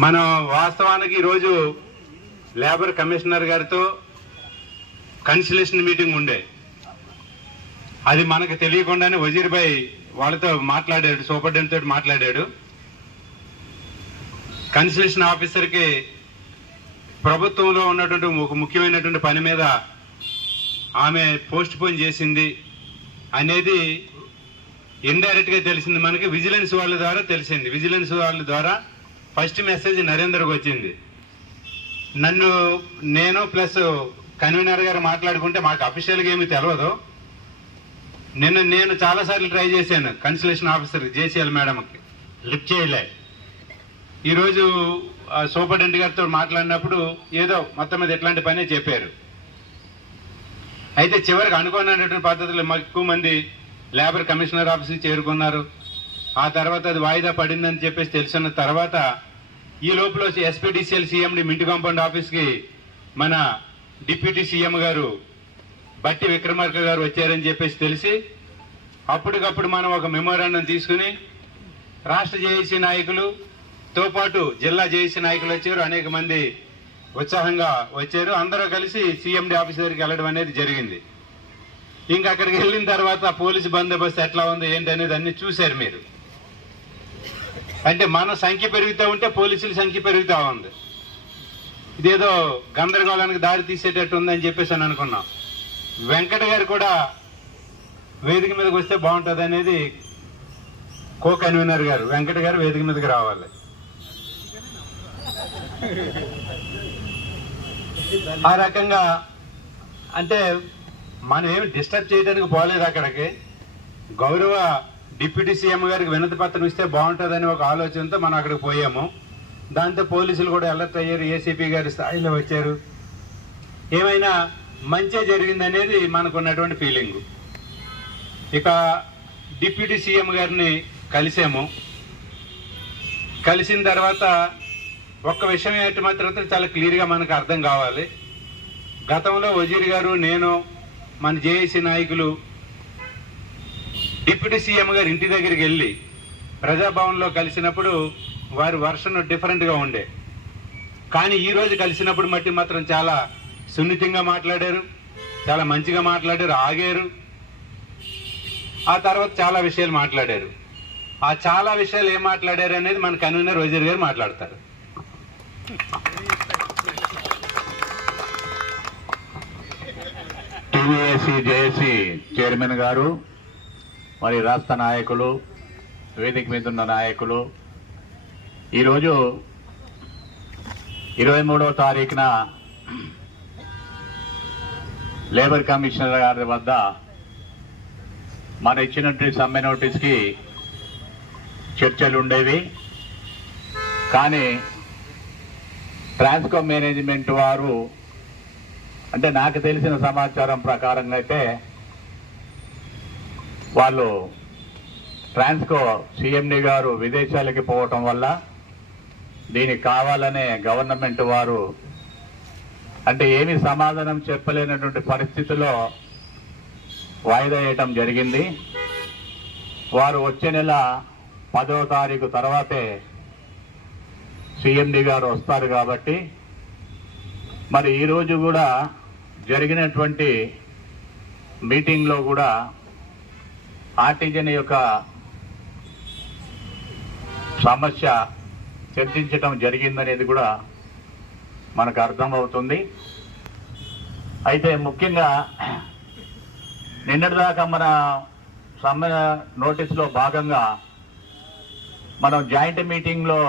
మనం వాస్తవానికి ఈరోజు లేబర్ కమిషనర్ గారితో కన్సలేషన్ మీటింగ్ ఉండే. అది మనకు తెలియకుండానే వజీర్భాయ్ వాళ్ళతో మాట్లాడాడు సూపరింటెండెంట్ తోటి మాట్లాడాడు. కన్సలేషన్ ఆఫీసర్కి ప్రభుత్వంలో ఉన్నటువంటి ఒక ముఖ్యమైనటువంటి పని మీద ఆమె పోస్ట్ పోన్ చేసింది అనేది ఇండైరెక్ట్గా తెలిసింది మనకి. విజిలెన్స్ వాళ్ళ ద్వారా తెలిసింది. విజిలెన్స్ వాళ్ళ ద్వారా ఫస్ట్ మెసేజ్ నరేందర్కి వచ్చింది. నన్ను నేను ప్లస్ కన్వీనర్ గారు మాట్లాడుకుంటే మాకు అఫీషియల్గా ఏమి తెలియదు నిన్న నేను చాలాసార్లు ట్రై చేశాను కన్సలేషన్ ఆఫీసర్ జేసీఎల్ మేడంకి. లిఫ్ట్ చేయలే. ఈరోజు ఆ, సూపరింటెండెంట్ గారితో మాట్లాడినప్పుడు ఏదో మొత్తం మీద ఎట్లాంటి పనే చెప్పారు. అయితే చివరికి అనుకోనటువంటి పద్ధతిలో ఎక్కువ మంది లేబర్ కమిషనర్ ఆఫీస్కి చేరుకున్నారు. ఆ తర్వాత అది వాయిదా పడిందని చెప్పేసి తెలిసిన తర్వాత ఈ లోపల ఎస్పీడీసీఎల్ సీఎండి మింటి కాంపౌండ్ ఆఫీస్కి. మన డిప్యూటీ సీఎం గారు బట్టి విక్రమార్క గారు వచ్చారని చెప్పేసి తెలిసి అప్పటికప్పుడు మనం ఒక మెమోరాండం తీసుకుని రాష్ట్ర జేఏసీ నాయకులుతో పాటు జిల్లా జేఏసీ నాయకులు వచ్చారు అనేక మంది ఉత్సాహంగా వచ్చారు. అందరూ కలిసి సీఎండి ఆఫీస్ దగ్గరికి వెళ్ళడం అనేది జరిగింది. ఇంకా అక్కడికి వెళ్ళిన తర్వాత పోలీసు బందోబస్తు ఎట్లా ఉంది ఏంటి అనేది అన్ని చూశారు మీరు. అంటే మన సంఖ్య పెరుగుతూ ఉంటే పోలీసుల సంఖ్య పెరుగుతూ ఉంది. ఇదేదో గందరగోళానికి దారి తీసేటట్టు ఉందని చెప్పేసి అని అనుకున్నాం. వెంకట గారు కూడా వేదిక మీదకి వస్తే బాగుంటుంది అనేది కో కన్వీనర్ గారు. వెంకట గారు వేదిక మీదకి రావాలి. ఆ రకంగా అంటే మనం ఏమి డిస్టర్బ్ చేయడానికి పోలేదు అక్కడికి. గౌరవ డిప్యూటీ సీఎం గారికి వినతి పత్రం ఇస్తే బాగుంటుందని ఒక ఆలోచనతో మనం అక్కడికి పోయాము. దాంతో పోలీసులు కూడా అలర్ట్ అయ్యారు. ఏసీపీ గారి స్థాయిలో వచ్చారు. ఏమైనా మంచి జరిగిందనేది మనకున్నటువంటి ఫీలింగ్ ఇక డిప్యూటీ సీఎం గారిని కలిసాము. కలిసిన తర్వాత ఒక్క విషయం ఏంటి మాత్రం చాలా క్లియర్గా మనకు అర్థం కావాలి. గతంలో వజీర్ గారు నేను మన జేఏసీ నాయకులు డిప్యూటీ సీఎం గారు ఇంటి దగ్గరికి వెళ్ళి ప్రజాభవన్లో కలిసినప్పుడు వారి వర్షన్ డిఫరెంట్గా ఉండే. కానీ ఈరోజు కలిసినప్పుడు మట్టి మాత్రం చాలా సున్నితంగా మాట్లాడారు చాలా మంచిగా మాట్లాడారు ఆగారు. ఆ తర్వాత చాలా విషయాలు మాట్లాడారు. ఆ చాలా విషయాలు ఏం మాట్లాడారు అనేది మన కన్వీనర్ రోజర్ గారు మాట్లాడతారు. టీవీఎస్సీ జేఏసీ చైర్మన్ గారు మరి రాష్ట్ర నాయకులు వేదిక మీద ఉన్న నాయకులు. ఈరోజు ఇరవై మూడవ తారీఖున లేబర్ కమిషనర్ గారి వద్ద మన ఇచ్చినటువంటి సమ్మె నోటీస్కి చర్చలు ఉండేవి కానీ ట్రాన్స్కో మేనేజ్మెంట్ వారు అంటే నాకు తెలిసిన సమాచారం ప్రకారంగా అయితే వాళ్ళు ట్రాన్స్కో సీఎండి గారు విదేశాలకి పోవటం వల్ల దీనికి కావాలనే గవర్నమెంట్ వారు అంటే ఏమి సమాధానం చెప్పలేనటువంటి పరిస్థితిలో వాయిదా వేయటం జరిగింది. వారు వచ్చే నెల పదవ తారీఖు తర్వాతే సీఎండి గారు వస్తారు కాబట్టి మరి ఈరోజు కూడా జరిగినటువంటి మీటింగ్లో కూడా ఆర్టిజన్ యొక్క సమస్య చర్చించటం జరిగిందనేది కూడా మనకు అర్థమవుతుంది. అయితే ముఖ్యంగా నిన్నటిదాకా మన సమ్మె నోటీసులో భాగంగా మనం జాయింట్ మీటింగ్లో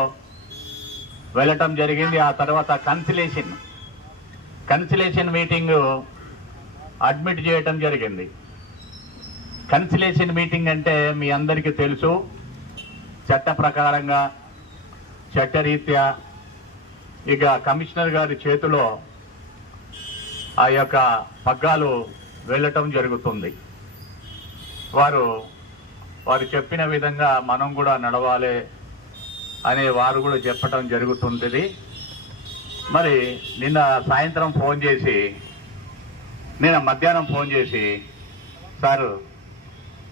వెళ్ళటం జరిగింది. ఆ తర్వాత కన్సిలేషన్ కన్సిలేషన్ మీటింగ్ అడ్మిట్ చేయటం జరిగింది. కన్సిలేషన్ మీటింగ్ అంటే మీ అందరికీ తెలుసు. చట్ట ప్రకారంగా చట్టరీత్యా ఇక కమిషనర్ గారి చేతిలో ఆ యొక్క పగ్గాలు వెళ్ళటం జరుగుతుంది. వారు వారు చెప్పిన విధంగా మనం కూడా నడవాలి అనే వారు కూడా చెప్పటం జరుగుతుంది మరి నిన్న సాయంత్రం ఫోన్ చేసి నిన్న మధ్యాహ్నం ఫోన్ చేసి సార్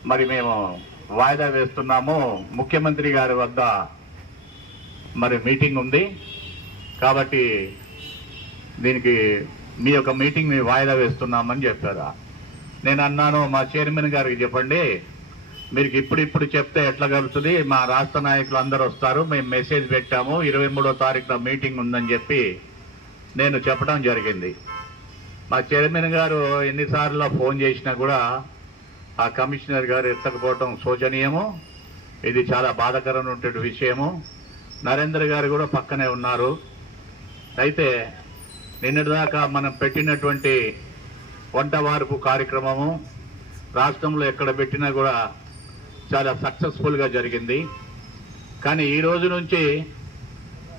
మరి మేము వాయిదా వేస్తున్నాము. ముఖ్యమంత్రి గారి వద్ద మరి మీటింగ్ ఉంది. కాబట్టి దీనికి మీ యొక్క మీటింగ్ని వాయిదా వేస్తున్నామని చెప్పారు. నేను అన్నాను మా చైర్మన్ గారికి చెప్పండి. మీరు ఇప్పుడు ఇప్పుడు చెప్తే ఎట్లా కలుగుతుంది మా రాష్ట్ర నాయకులు అందరూ వస్తారు. మేము మెసేజ్ పెట్టాము. ఇరవై మూడో తారీఖున మీటింగ్ ఉందని చెప్పి నేను చెప్పడం జరిగింది. మా చైర్మన్ గారు ఎన్నిసార్లు ఫోన్ చేసినా కూడా ఆ కమిషనర్ గారు ఎత్తకపోవటం శోచనీయము? ఇది చాలా బాధాకరమైనటువంటి విషయము? నరేంద్ర గారు కూడా పక్కనే ఉన్నారు. అయితే నిన్నటిదాకా మనం పెట్టినటువంటి వంట వార్పు కార్యక్రమము రాష్ట్రంలో ఎక్కడ పెట్టినా కూడా చాలా సక్సెస్ఫుల్గా జరిగింది. కానీ ఈ రోజు నుంచి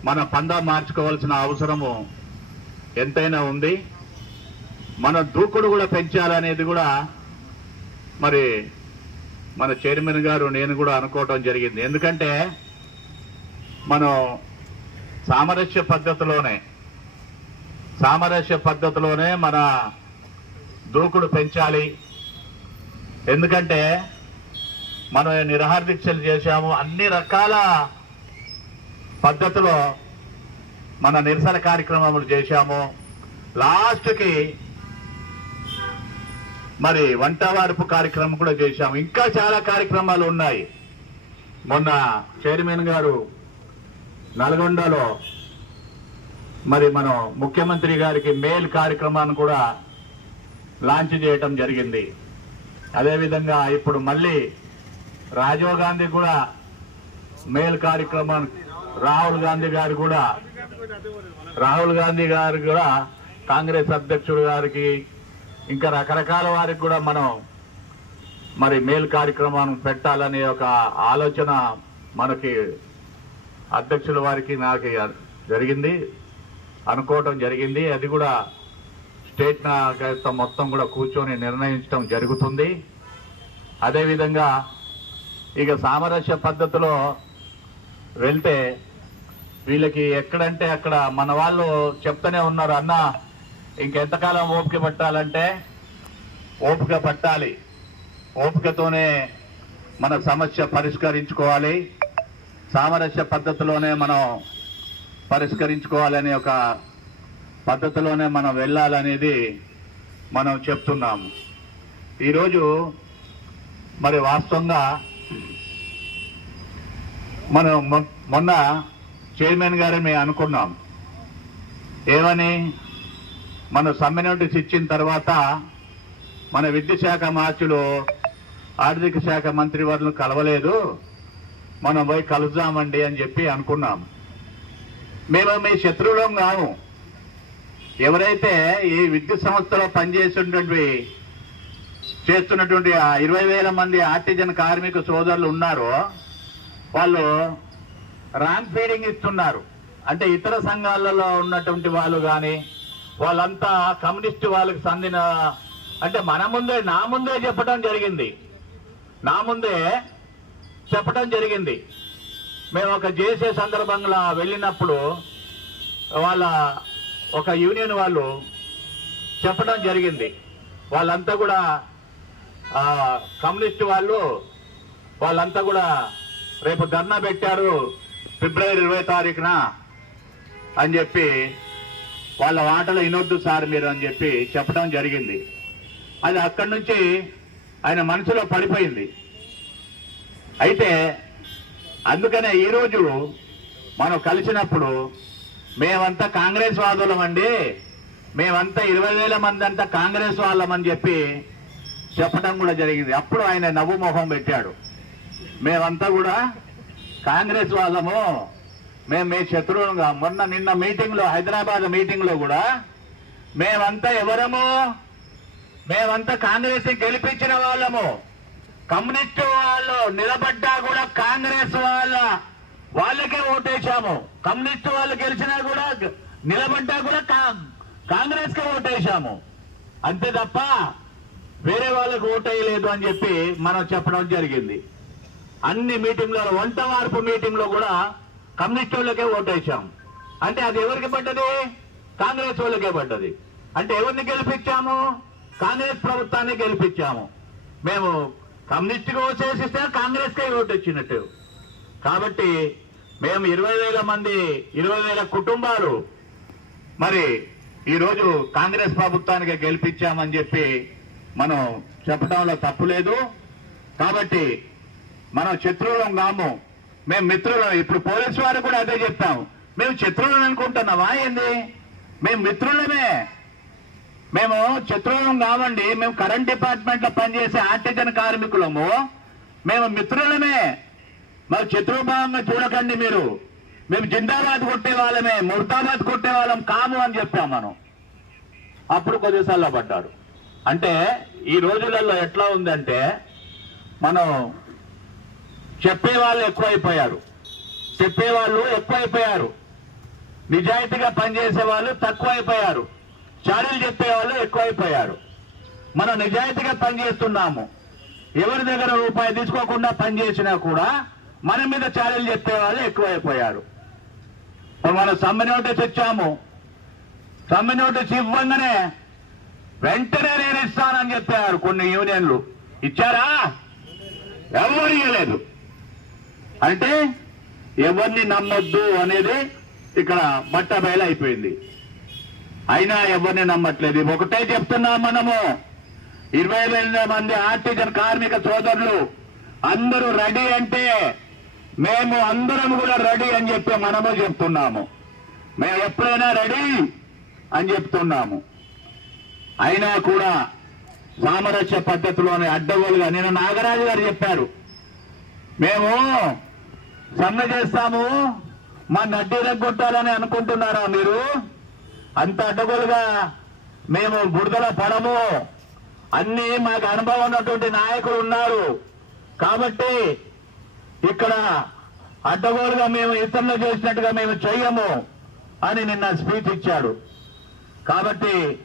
మన పందా మార్చుకోవాల్సిన అవసరము ఎంతైనా ఉంది. మన దూకుడు కూడా పెంచాలనేది కూడా మరి మన చైర్మన్ గారు నేను కూడా అనుకోవటం జరిగింది. ఎందుకంటే మనం సామరస్య పద్ధతిలోనే సామరస్య పద్ధతిలోనే మన దూకుడు పెంచాలి. ఎందుకంటే మనం నిరహార దీక్షలు చేశాము అన్ని రకాల పద్ధతిలో మన నిరసన కార్యక్రమములు చేశాము లాస్ట్కి మరి వంట వార్పు కార్యక్రమం కూడా చేశాము. ఇంకా చాలా కార్యక్రమాలు ఉన్నాయి. మొన్న చైర్మన్ గారు నల్గొండలో మరి మనం ముఖ్యమంత్రి గారికి మేల్ కార్యక్రమాన్ని కూడా లాంచ్ చేయటం జరిగింది. అదేవిధంగా ఇప్పుడు మళ్ళీ రాజీవ్ గాంధీ కూడా మేల్ కార్యక్రమం రాహుల్ గాంధీ గారు కూడా రాహుల్ గాంధీ గారు కూడా కాంగ్రెస్ అధ్యక్షుడు గారికి ఇంకా రకరకాల వారికి కూడా మనం మరి మేల్ కార్యక్రమం పెట్టాలనే ఒక ఆలోచన మనకి అధ్యక్షుల వారికి నాకు జరిగింది అనుకోవటం జరిగింది. అది కూడా స్టేట్ నాయకత్వం మొత్తం కూడా కూర్చొని నిర్ణయించడం జరుగుతుంది. అదేవిధంగా ఇక సామరస్య పద్ధతిలో వెళ్తే వీళ్ళకి ఎక్కడంటే అక్కడ మన వాళ్ళు చెప్తూనే ఉన్నారు అన్న ఇంకెంతకాలం ఓపిక పట్టాలంటే? ఓపిక పట్టాలి. ఓపికతోనే మన సమస్య పరిష్కరించుకోవాలి. సామరస్య పద్ధతిలోనే మనం పరిష్కరించుకోవాలనే ఒక పద్ధతిలోనే మనం వెళ్ళాలనేది మనం చెప్తున్నాము. ఈరోజు మరి వాస్తవంగా మనం మొన్న చైర్మన్ గారే మేము అనుకున్నాం. ఏమని? మన సమ్మె నోటీస్ ఇచ్చిన తర్వాత మన విద్యాశాఖ మార్చులు ఆర్థిక శాఖ మంత్రి వారిని కలవలేదు. మనం పోయి కలుద్దామండి అని చెప్పి అనుకున్నాం. మేము మీ శత్రువులం కాము. ఎవరైతే ఈ విద్యుత్ సంస్థలో పనిచేస్తున్నటువంటి చేస్తున్నటువంటి ఆ ఇరవై వేల మంది ఆర్టిజన్ కార్మిక సోదరులు ఉన్నారో వాళ్ళు ర్యాంక్ ఫీడింగ్ ఇస్తున్నారు. అంటే ఇతర సంఘాలలో ఉన్నటువంటి వాళ్ళు కానీ వాళ్ళంతా కమ్యూనిస్ట్ వాళ్ళకి సందిన అంటే మన ముందే నా ముందే చెప్పడం జరిగింది. నా ముందే చెప్పడం జరిగింది. మేము ఒక చేసే సందర్భంగా వెళ్ళినప్పుడు వాళ్ళ ఒక యూనియన్ వాళ్ళు చెప్పడం జరిగింది. వాళ్ళంతా కూడా కమ్యూనిస్ట్ వాళ్ళు వాళ్ళంతా కూడా రేపు ధర్నా పెట్టారు ఫిబ్రవరి ఇరవై తారీఖున అని చెప్పి వాళ్ళ మాటలు వినొద్దు సార్ మీరు అని చెప్పి చెప్పడం జరిగింది. అది అక్కడి నుంచి ఆయన మనసులో పడిపోయింది. అయితే అందుకనే ఈరోజు మనం కలిసినప్పుడు మేమంతా కాంగ్రెస్ వాదులం అండి. మేమంతా ఇరవై వేల మంది అంతా కాంగ్రెస్ వాళ్ళమని చెప్పి చెప్పడం కూడా జరిగింది. అప్పుడు ఆయన నవ్వు మొహం పెట్టాడు. మేమంతా కూడా కాంగ్రెస్ వాళ్ళము. మేము మీ శత్రువులుగా మొన్న నిన్న మీటింగ్లో హైదరాబాద్ మీటింగ్లో కూడా మేమంతా ఎవరము? మేమంతా కాంగ్రెస్ గెలిపించిన వాళ్ళము. కమ్యూనిస్టు వాళ్ళు నిలబడ్డా కూడా కాంగ్రెస్ వాళ్ళ వాళ్ళకే ఓటేశాము. కమ్యూనిస్టు వాళ్ళు గెలిచినా కూడా నిలబడ్డా కూడా కాంగ్రెస్ కే ఓటేశాము. అంతే తప్ప వేరే వాళ్ళకు ఓటేయలేదు అని చెప్పి మనం చెప్పడం జరిగింది. అన్ని మీటింగ్లలో వంట మార్పు మీటింగ్లో కూడా కమ్యూనిస్ట్ వాళ్ళకే ఓటు వేసాం అంటే అది ఎవరికి పడ్డది? కాంగ్రెస్ వాళ్ళకే పడ్డది. అంటే ఎవరిని గెలిపించాము? కాంగ్రెస్ ప్రభుత్వాన్ని గెలిపించాము. మేము కమ్యూనిస్ట్ ఓసేసిస్తే కాంగ్రెస్కే ఓటు వచ్చినట్టు. కాబట్టి మేము ఇరవై వేల మంది ఇరవై వేల కుటుంబాలు మరి ఈరోజు కాంగ్రెస్ ప్రభుత్వానికి గెలిపించామని చెప్పి మనం చెప్పడంలో తప్పు లేదు. కాబట్టి మనం శత్రువులం కాము. మేము మిత్రులం ఇప్పుడు పోలీసు వారు కూడా అదే చెప్తాము మేము శత్రువులను అనుకుంటున్నామా ఏంది? మేము మిత్రులమే. మేము శత్రువులం కావండి. మేము కరెంట్ డిపార్ట్మెంట్లో పనిచేసే ఆర్టిజన్ కార్మికులము. మేము మిత్రులమే. మరి శత్రుభావంగా చూడకండి మీరు. మేము జిందాబాద్ కొట్టే వాళ్ళమే. ముర్దాబాద్ కొట్టే వాళ్ళం కాము అని చెప్పాం మనం. అప్పుడు కొద్దిసార్లు పడ్డాడు. అంటే ఈ రోజులలో ఎట్లా ఉందంటే మనం చెప్పే వాళ్ళు ఎక్కువైపోయారు. చెప్పేవాళ్ళు ఎక్కువైపోయారు. నిజాయితీగా పనిచేసే వాళ్ళు తక్కువైపోయారు. చాడీలు చెప్పేవాళ్ళు ఎక్కువైపోయారు. మనం నిజాయితీగా పనిచేస్తున్నాము. ఎవరి దగ్గర రూపాయి తీసుకోకుండా పనిచేసినా కూడా మన మీద చాడీలు చెప్పేవాళ్ళు ఎక్కువైపోయారు. మనం సమ్మె నోటీస్ ఇచ్చాము. సమ్మె నోటీస్ ఇవ్వంగానే వెంటనే నేను ఇస్తానని చెప్పారు కొన్ని యూనియన్లు. ఇచ్చారా? ఎవరు ఇవ్వలేదు అంటే ఎవరిని నమ్మొద్దు అనేది ఇక్కడ బట్ట బయలు అయిపోయింది. అయినా ఎవరిని నమ్మట్లేదు. ఒకటే చెప్తున్నాం మనము. ఇరవై వేల మంది ఆర్టిజన్ కార్మిక సోదరులు అందరూ రెడీ అంటే మేము అందరం కూడా రెడీ అని చెప్పి మనము చెప్తున్నాము. మేము ఎప్పుడైనా రెడీ అని చెప్తున్నాము. అయినా కూడా సామరస్య పద్ధతిలోని అడ్డగోలుగా నేను నాగరాజు గారు చెప్పారు. మేము సమ్మె చేస్తాము. మా నడ్డీ రగ్గొట్టాలని అనుకుంటున్నారా మీరు? అంత అడ్డగోలుగా మేము బురదల పడము. అన్ని మాకు అనుభవం ఉన్నటువంటి నాయకులు ఉన్నారు. కాబట్టి ఇక్కడ అడ్డగోలుగా మేము ఇతరులు చేసినట్టుగా మేము చెయ్యము అని నిన్న స్పీచ్ ఇచ్చాడు. కాబట్టి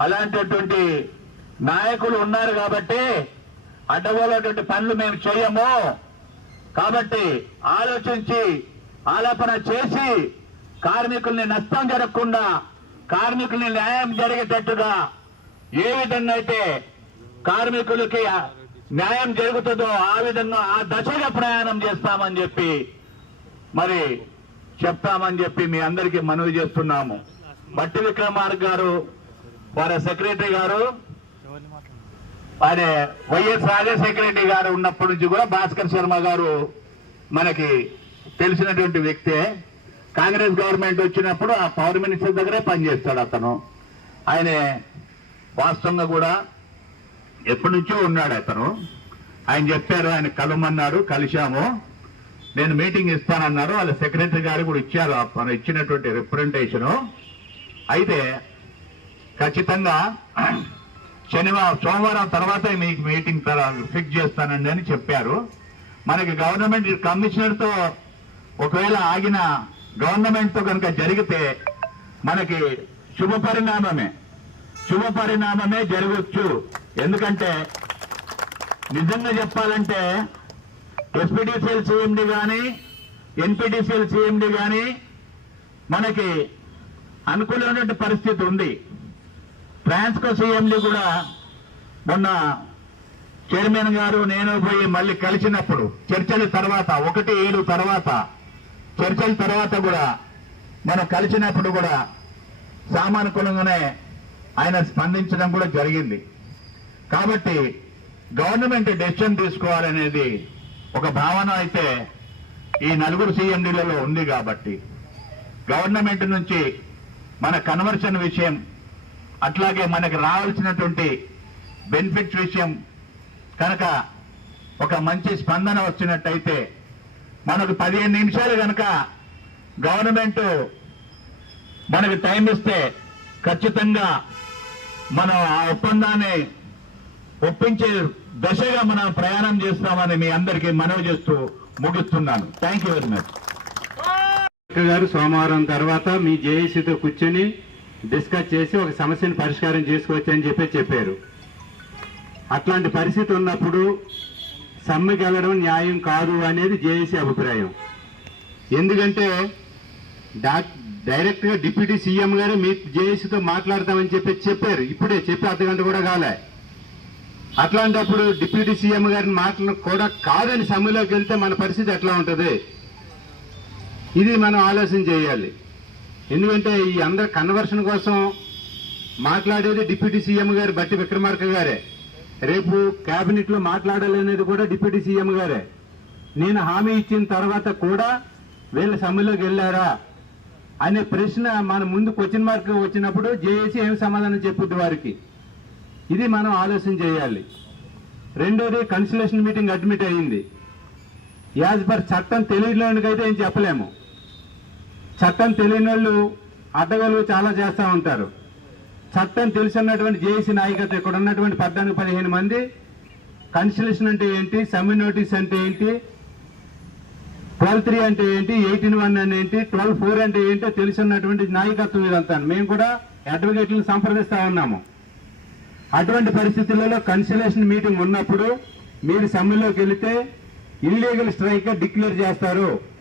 అలాంటిటువంటి నాయకులు ఉన్నారు కాబట్టి అడ్డగోలటువంటి పనులు మేము చేయము కాబట్టి ఆలోచించి ఆలాపన చేసి కార్మికుల్ని నష్టం జరగకుండా కార్మికుల్ని న్యాయం జరిగేటట్టుగా ఏ విధంగా అయితే కార్మికులకి న్యాయం జరుగుతుందో ఆ విధంగా ఆ దశగా ప్రయాణం చేస్తామని చెప్పి మరి చెప్తామని చెప్పి మీ అందరికీ మనవి చేస్తున్నాము. బట్టి విక్రమార్క గారు వారి సెక్రటరీ గారు ఆయన వైఎస్ రాజశేఖర రెడ్డి గారు ఉన్నప్పటి నుంచి కూడా భాస్కర్ శర్మ గారు మనకి తెలిసినటువంటి వ్యక్తే. కాంగ్రెస్ గవర్నమెంట్ వచ్చినప్పుడు ఆ పవర్ మినిస్టర్ దగ్గరే పనిచేస్తాడు అతను. ఆయన వాస్తవంగా కూడా ఎప్పటి నుంచో ఉన్నాడు అతను. ఆయన చెప్పారు ఆయన కలమన్నాడు కలిశాము. నేను మీటింగ్ ఇస్తానన్నారు వాళ్ళ సెక్రటరీ గారు కూడా ఇచ్చారు మనం ఇచ్చినటువంటి రిప్రజెంటేషను అయితే ఖచ్చితంగా శనివారం సోమవారం తర్వాతే మీకు మీటింగ్ ఫిక్స్ చేస్తానండి అని చెప్పారు. మనకి గవర్నమెంట్ కమిషనర్తో ఒకవేళ ఆగిన గవర్నమెంట్తో కనుక జరిగితే మనకి శుభ పరిణామమే. శుభ పరిణామమే జరగచ్చు. ఎందుకంటే నిజంగా చెప్పాలంటే ఎస్పీడీసీఎల్ సిఎండి కానీ ఎన్పీడీసీఎల్ సిఎండి కానీ మనకి అనుకూలమైనటువంటి పరిస్థితి ఉంది. ట్రాన్స్కో సీఎండి కూడా మొన్న చైర్మన్ గారు నేను పోయి మళ్ళీ కలిసినప్పుడు చర్చల తర్వాత ఒకటి ఏడు తర్వాత చర్చల తర్వాత కూడా మనం కలిసినప్పుడు కూడా సామానుకూలంగానే ఆయన స్పందించడం కూడా జరిగింది. కాబట్టి గవర్నమెంట్ డెసిషన్ తీసుకోవాలనేది ఒక భావన అయితే ఈ నలుగురు సీఎండీలలో ఉంది కాబట్టి. గవర్నమెంట్ నుంచి మన కన్వర్షన్ విషయం అట్లాగే మనకు రావాల్సినటువంటి బెనిఫిట్స్ విషయం కనుక ఒక మంచి స్పందన వచ్చినట్టయితే మనకు పదిహేను నిమిషాలు కనుక గవర్నమెంట్ మనకి టైం ఇస్తే ఖచ్చితంగా మనం ఆ ఒప్పందాన్ని ఒప్పించే దశగా మనం ప్రయాణం చేస్తామని మీ అందరికీ మనవి చేస్తూ ముగిస్తున్నాను. థ్యాంక్ యూ వెరీ మచ్ గారు సోమవారం తర్వాత మీ జేఏసీతో కూర్చొని డిస్కస్ చేసి ఒక సమస్యను పరిష్కారం చేసుకోవచ్చని చెప్పి చెప్పారు. అట్లాంటి పరిస్థితి ఉన్నప్పుడు సమ్మెకి వెళ్ళడం న్యాయం కాదు అనేది జేఏసీ అభిప్రాయం. ఎందుకంటే డా డైరెక్ట్గా డిప్యూటీ సీఎం గారు మీ జేఏసీతో మాట్లాడతామని చెప్పి చెప్పారు. ఇప్పుడే చెప్పి అర్ధగంట కూడా కాలే. అట్లాంటప్పుడు డిప్యూటీ సీఎం గారిని మాటలు కూడా కాదని సమ్మెలోకి వెళ్తే మన పరిస్థితి ఎట్లా ఉంటుంది? ఇది మనం ఆలోచన చేయాలి. ఎందుకంటే ఈ అందరి కన్వర్షన్ కోసం మాట్లాడేది డిప్యూటీ సీఎం గారు బట్టి విక్రమార్క గారే. రేపు క్యాబినెట్లో మాట్లాడాలనేది కూడా డిప్యూటీ సీఎం గారే. నేను హామీ ఇచ్చిన తర్వాత కూడా వీళ్ళ సమ్మెలోకి వెళ్ళారా అనే ప్రశ్న మన ముందు క్వశ్చన్ మార్క్ వచ్చినప్పుడు జేఏసీ ఏం సమాధానం చెప్పుద్ది వారికి? ఇది మనం ఆలోచన చేయాలి. రెండోది కన్సల్టేషన్ మీటింగ్ అడ్మిట్ అయ్యింది యాజ్ పర్ చట్టం తెలియనికైతే ఏం చెప్పలేము. చట్టం తెలియని వాళ్ళు అడ్డగోలు చాలా చేస్తూ ఉంటారు. చట్టం తెలిసినటువంటి జేఏసీ నాయకత్వం ఇక్కడ ఉన్నటువంటి పద్నాలుగు పదిహేను మంది. కన్స్టిట్యూషన్ అంటే ఏంటి? సమ్మె నోటీస్ అంటే ఏంటి? ట్వెల్వ్ త్రీ అంటే ఏంటి? ఎయిటీన్ వన్ అంటే ఏంటి? ట్వెల్వ్ ఫోర్ అంటే ఏంటో తెలిసినటువంటి నాయకత్వం ఇదంతా. మేము కూడా అడ్వకేట్లను సంప్రదిస్తూ ఉన్నాము. అటువంటి పరిస్థితులలో కన్సలేషన్ మీటింగ్ ఉన్నప్పుడు మీరు సమ్మెలోకి వెళితే ఇల్లీగల్ స్ట్రైక్ డిక్లేర్ చేస్తారు.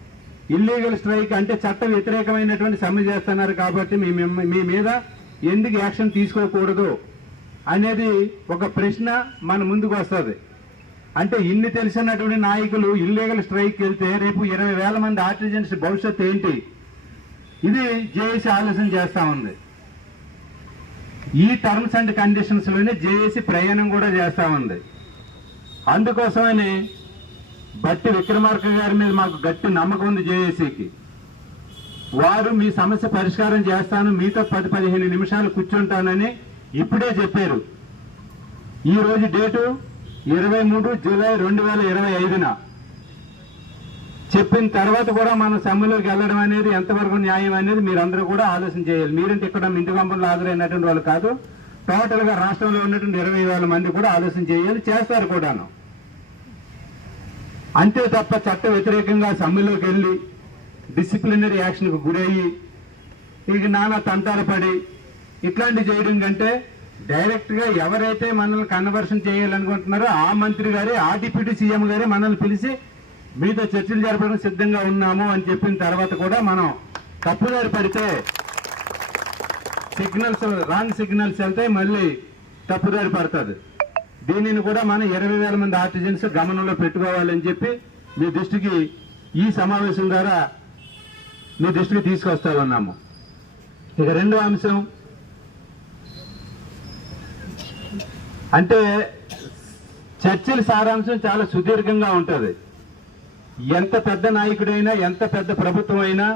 ఇల్లీగల్ స్ట్రైక్ అంటే చట్ట వ్యతిరేకమైనటువంటి సమ్మె చేస్తున్నారు కాబట్టి మీ మీ- మీ మీద ఎందుకు యాక్షన్ తీసుకోకూడదు అనేది ఒక ప్రశ్న మన ముందుకు వస్తుంది. అంటే ఇన్ని తెలిసినటువంటి నాయకులు ఇల్లీగల్ స్ట్రైక్ వెళ్తే రేపు ఇరవై వేల మంది ఆర్టిజన్స్ భవిష్యత్తు ఏంటి? ఇది జేఏసీ ఆలోచన చేస్తా ఉంది. ఈ టర్మ్స్ అండ్ కండిషన్స్లోనే జేఏసీ ప్రయాణం కూడా చేస్తా ఉంది. అందుకోసమని బట్టి విక్రమార్క గారి మీద మాకు గట్టి నమ్మకం ఉంది జేఏసీకి. వారు మీ సమస్య పరిష్కారం చేస్తాను మీతో పది పదిహేను నిమిషాలు కూర్చుంటానని ఇప్పుడే చెప్పారు. ఈరోజు డేటు ఇరవై మూడు జూలై రెండు వేల ఇరవై ఐదున. చెప్పిన తర్వాత కూడా మనం సమ్మెలోకి వెళ్ళడం అనేది ఎంతవరకు న్యాయం అనేది మీరందరూ కూడా ఆలోచన చేయాలి. మీరంటే ఇక్కడ ఇంటి కంపెనీలో హాజరైనటువంటి వాళ్ళు కాదు టోటల్గా రాష్ట్రంలో ఉన్నటువంటి ఇరవై వేల మంది కూడా ఆలోచన చేయాలి చేస్తారు కూడాను. అంతే తప్ప చట్ట వ్యతిరేకంగా సమ్మెలోకి వెళ్ళి డిసిప్లినరీ యాక్షన్కు గురయ్యి ఇక నానా తంతారపడి ఇట్లాంటివి చేయడం కంటే డైరెక్ట్గా ఎవరైతే మనల్ని కన్వర్షన్ చేయాలనుకుంటున్నారో ఆ మంత్రి గారే ఆ డిప్యూటీ సీఎం గారే మనల్ని పిలిచి మీతో చర్చలు జరపడం సిద్ధంగా ఉన్నాము అని చెప్పిన తర్వాత కూడా మనం తప్పుదారి పడితే సిగ్నల్స్ రాంగ్ సిగ్నల్స్ వెళ్తే మళ్ళీ తప్పుదారి పడుతుంది. దీనిని కూడా మనం ఇరవై వేల మంది ఆర్టిజన్స్ గమనంలో పెట్టుకోవాలని చెప్పి మీ దృష్టికి ఈ సమావేశం ద్వారా మీ దృష్టికి తీసుకొస్తా ఉన్నాము ఇక రెండో అంశం. అంటే చర్చల సారాంశం చాలా సుదీర్ఘంగా ఉంటుంది. ఎంత పెద్ద నాయకుడైనా ఎంత పెద్ద ప్రభుత్వం అయినా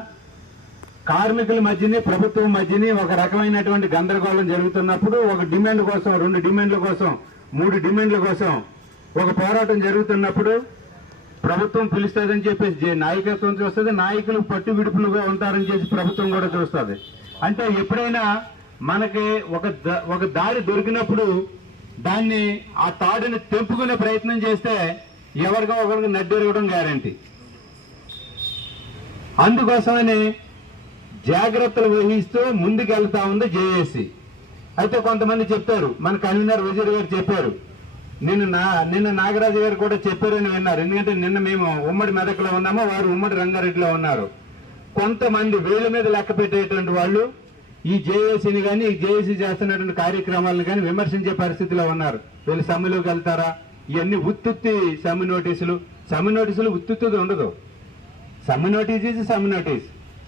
కార్మికుల మధ్యని ప్రభుత్వం మధ్యని ఒక రకమైనటువంటి గందరగోళం జరుగుతున్నప్పుడు ఒక డిమాండ్ కోసం రెండు డిమాండ్ల కోసం మూడు డిమాండ్ల కోసం ఒక పోరాటం జరుగుతున్నప్పుడు ప్రభుత్వం పిలుస్తుందని చెప్పేసి జే- నాయకత్వం చూస్తుంది నాయకులు పట్టు విడుపులుగా ఉంటారని చెప్పి ప్రభుత్వం కూడా చూస్తుంది. అంటే ఎప్పుడైనా మనకి ఒక ఒక దారి దొరికినప్పుడు దాన్ని ఆ తాడుని తెంపుకునే ప్రయత్నం చేస్తే ఎవరికో ఒకరికి నడ్డెరగడం గ్యారంటీ. అందుకోసమని జాగ్రత్తలు వహిస్తూ ముందుకెళ్తా ఉంది జేఏసీ. అయితే కొంతమంది చెప్పారు మన కన్వీనర్ వజీర్ గారు చెప్పారు. నిన్న నా నిన్న నాగరాజు గారు కూడా చెప్పారని విన్నారు. ఎందుకంటే నిన్న మేము ఉమ్మడి మెదక్లో ఉన్నాము వారు ఉమ్మడి రంగారెడ్డిలో ఉన్నారు. కొంతమంది వేల మీద లెక్క పెట్టేటువంటి వాళ్ళు ఈ జేఏసీని కానీ జేఏసీ చేస్తున్నటువంటి కార్యక్రమాలను కానీ విమర్శించే పరిస్థితిలో ఉన్నారు. వీళ్ళు సమ్మెలోకి వెళ్తారా? ఇవన్నీ ఉత్తుత్తి సమ్మె నోటీసులు. సమ్మె నోటీసులు ఉత్తుత్తుది ఉండదు. సమ్మె నోటీస్ ఈజ్ సమ్మె నోటీస్.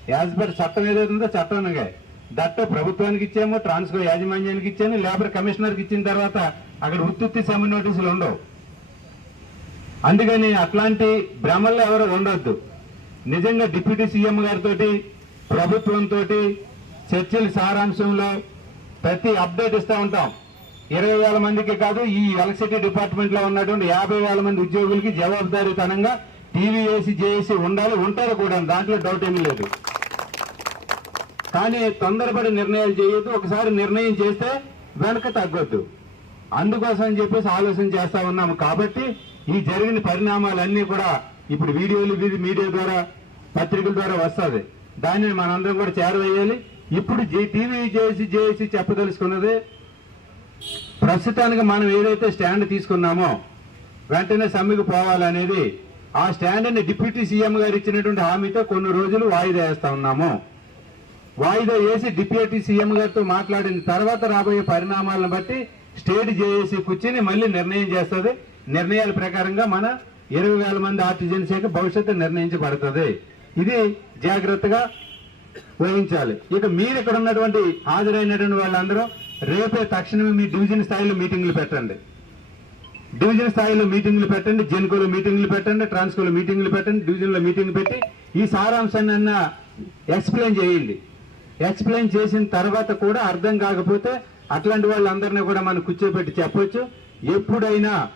యాజ్ పర్ చట్టం ఏదైతుందో చట్టంగా దట్ట ప్రభుత్వానికి ఇచ్చాము ట్రాన్స్కో యాజమాన్యానికి ఇచ్చాను లేబర్ కమిషనర్కి ఇచ్చిన తర్వాత అక్కడ ఉత్తుత్తి సమ్మె నోటీసులు ఉండవు. అందుకని అట్లాంటి భ్రమల్లో ఎవరు ఉండొద్దు. నిజంగా డిప్యూటీ సీఎం గారితో ప్రభుత్వంతో చర్చల సారాంశంలో ప్రతి అప్డేట్ ఇస్తూ ఉంటాం. ఇరవై వేల మందికి కాదు ఈ ఎలక్ట్రిసిటీ డిపార్ట్మెంట్లో ఉన్నటువంటి యాభై వేల మంది ఉద్యోగులకి జవాబుదారీతనంగా టీవీ జేఏసీ ఉండాలి ఉంటారు కూడా దాంట్లో డౌట్ ఏమీ లేదు. కానీ తొందరపడి నిర్ణయాలు చేయొద్దు. ఒకసారి నిర్ణయం చేస్తే వెనక తగ్గొద్దు. అందుకోసం అని చెప్పేసి ఆలోచన చేస్తా ఉన్నాము. కాబట్టి ఈ జరిగిన పరిణామాలన్నీ కూడా ఇప్పుడు వీడియోలు మీడియా ద్వారా పత్రికల ద్వారా వస్తుంది దానిని మనందరం కూడా చేరవేయాలి. ఇప్పుడు జే- టీవీ చేసి చేసి చెప్పదలుచుకున్నది ప్రస్తుతానికి మనం ఏదైతే స్టాండ్ తీసుకున్నామో వెంటనే సమ్మెకు పోవాలనేది ఆ స్టాండ్ని డిప్యూటీ సీఎం గారు ఇచ్చినటువంటి హామీతో కొన్ని రోజులు వాయిదా వేస్తా ఉన్నాము. వాయిదా వేసి డిప్యూటీ సీఎం గారితో మాట్లాడిన తర్వాత రాబోయే పరిణామాలను బట్టి స్టేట్ జేఏసీ కూర్చొని మళ్ళీ నిర్ణయం చేస్తుంది. నిర్ణయాల ప్రకారంగా మన ఇరవై వేల మంది ఆర్టిజన్ శాఖ భవిష్యత్తు నిర్ణయించబడుతుంది. ఇది జాగ్రత్తగా వహించాలి. ఇక మీరు ఇక్కడ ఉన్నటువంటి హాజరైనటువంటి వాళ్ళందరూ రేపే తక్షణమే మీ డివిజన్ స్థాయిలో మీటింగ్లు పెట్టండి. డివిజన్ స్థాయిలో మీటింగ్లు పెట్టండి జెన్కోలో మీటింగ్లు పెట్టండి ట్రాన్స్కోలో మీటింగ్లు పెట్టండి డివిజన్లో మీటింగ్ పెట్టి ఈ సారాంశాన్ని అన్న ఎక్స్ప్లెయిన్ చేయండి. ఎక్స్ప్లెయిన్ చేసిన తర్వాత కూడా అర్థం కాకపోతే అట్లాంటి వాళ్ళందరినీ కూడా మనం కూర్చోబెట్టి చెప్పొచ్చు. ఎప్పుడైనా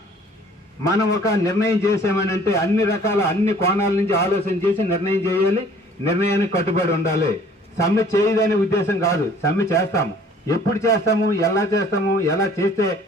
మనం ఒక నిర్ణయం చేసామనంటే అన్ని రకాల అన్ని కోణాల నుంచి ఆలోచన చేసి నిర్ణయం చేయాలి. నిర్ణయానికి కట్టుబడి ఉండాలి. సమ్మె చేయదనే ఉద్దేశం కాదు. సమ్మె చేస్తాము. ఎప్పుడు చేస్తాము? ఎలా చేస్తాము? ఎలా చేస్తే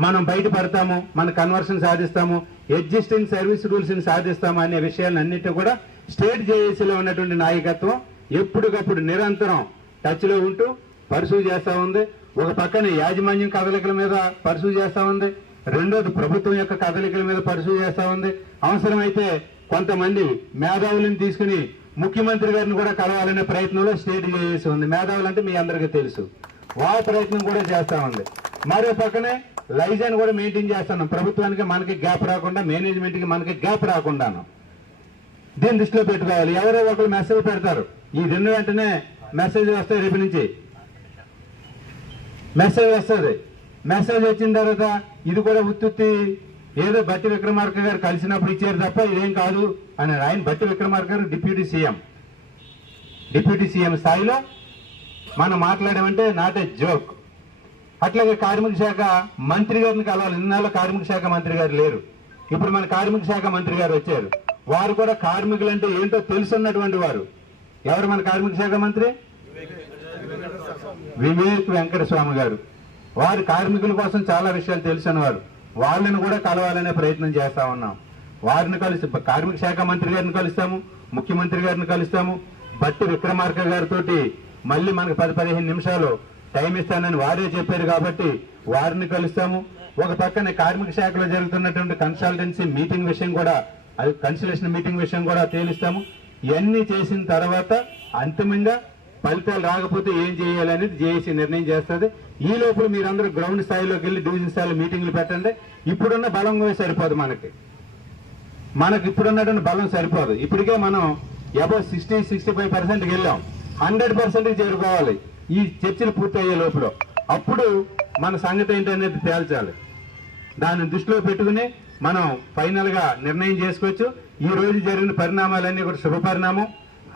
మనం బయటపడతాము? మన కన్వర్షన్ సాధిస్తాము? ఎగ్జిస్టింగ్ సర్వీస్ రూల్స్ని సాధిస్తాము అనే విషయాలన్నిటి కూడా స్టేట్ జేఏసీలో ఉన్నటువంటి నాయకత్వం ఎప్పటికప్పుడు నిరంతరం టచ్లో ఉంటూ పరిశూ చేస్తూ ఉంది. ఒక పక్కన యాజమాన్యం కదలికల మీద పరిశూ చేస్తూ ఉంది. రెండోది ప్రభుత్వం యొక్క కదలికల మీద పరిశూ చేస్తూ ఉంది. అవసరమైతే కొంతమంది మేధావులను తీసుకుని ముఖ్యమంత్రి గారిని కూడా కలవాలనే ప్రయత్నంలో స్టేట్ చేసి ఉంది. మేధావులు అంటే మీ అందరికీ తెలుసు. వాళ్ళ ప్రయత్నం కూడా చేస్తూ ఉంది. మరో పక్కనే లైజన్ కూడా మెయింటైన్ చేస్తున్నాం ప్రభుత్వానికి మనకి గ్యాప్ రాకుండా మేనేజ్మెంట్కి మనకి గ్యాప్ రాకుండాను. దీన్ని దృష్టిలో పెట్టుకోవాలి. ఎవరో ఒకరు మెసేజ్ పెడతారు. ఈ రెండు వెంటనే మెసేజ్ వస్తాయి రేపు నుంచి. మెసేజ్ వస్తుంది. మెసేజ్ వచ్చిన తర్వాత ఇది కూడా ఉత్తుత్తి ఏదో బట్టి విక్రమార్క గారు కలిసినప్పుడు ఇచ్చారు తప్ప ఇదేం కాదు అని ఆయన బట్టి విక్రమార్క గారు డిప్యూటీ సీఎం. డిప్యూటీ సీఎం స్థాయిలో మనం మాట్లాడామంటే నాట్ ఏ జోక్ అట్లాగే కార్మిక శాఖ మంత్రి గారిని కలవాలి. ఇన్నాళ్ళు కార్మిక శాఖ మంత్రి గారు లేరు. ఇప్పుడు మన కార్మిక శాఖ మంత్రి గారు వచ్చారు. వారు కూడా కార్మికులు అంటే ఏంటో తెలుసున్నటువంటి వారు. ఎవరు మన కార్మిక శాఖ మంత్రి? వివేక్ వెంకట స్వామి గారు. వారు కార్మికుల కోసం చాలా విషయాలు తెలిసిన వారు వాళ్ళని కూడా కలవాలనే ప్రయత్నం చేస్తా ఉన్నాం. వారిని కలిసి కార్మిక శాఖ మంత్రి గారిని కలుస్తాము ముఖ్యమంత్రి గారిని కలుస్తాము. బట్టి విక్రమార్క గారితో మళ్ళీ మనకు పది పదిహేను నిమిషాలు టైం ఇస్తానని వారే చెప్పారు కాబట్టి వారిని కలుస్తాము. ఒక పక్కన కార్మిక శాఖలో జరుగుతున్నటువంటి కన్సల్టెన్సీ మీటింగ్ విషయం కూడా అది కన్సల్టేషన్ మీటింగ్ విషయం కూడా తేలిస్తాము. ఇవన్నీ చేసిన తర్వాత అంతిమంగా ఫలితాలు రాకపోతే ఏం చేయాలి అనేది జేఏసీ నిర్ణయం చేస్తుంది. ఈ లోపల మీరందరూ గ్రౌండ్ స్థాయిలోకి వెళ్ళి డివిజన్ స్థాయిలో మీటింగ్లు పెట్టండి. ఇప్పుడున్న బలం కూడా సరిపోదు మనకి. మనకి ఇప్పుడున్నటువంటి బలం సరిపోదు. ఇప్పటికే మనం అబౌ సిక్స్టీ సిక్స్టీ ఫైవ్ పర్సెంట్కి వెళ్ళాం. హండ్రెడ్ పర్సెంట్కి చేరుకోవాలి. ఈ చర్చలు పూర్తయ్యే లోపల. అప్పుడు మన సంగతి ఏంటనేది తేల్చాలి. దాన్ని దృష్టిలో పెట్టుకుని మనం ఫైనల్గా నిర్ణయం చేసుకోవచ్చు. ఈ రోజు జరిగిన పరిణామాలన్నీ కూడా శుభ పరిణామం.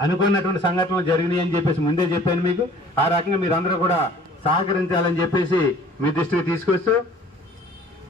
అనుకున్నటువంటి సంఘటనలు జరిగినాయి అని చెప్పేసి ముందే చెప్పాను మీకు. ఆ రకంగా మీరందరూ కూడా సహకరించాలని చెప్పేసి మీ దృష్టికి తీసుకొస్తూ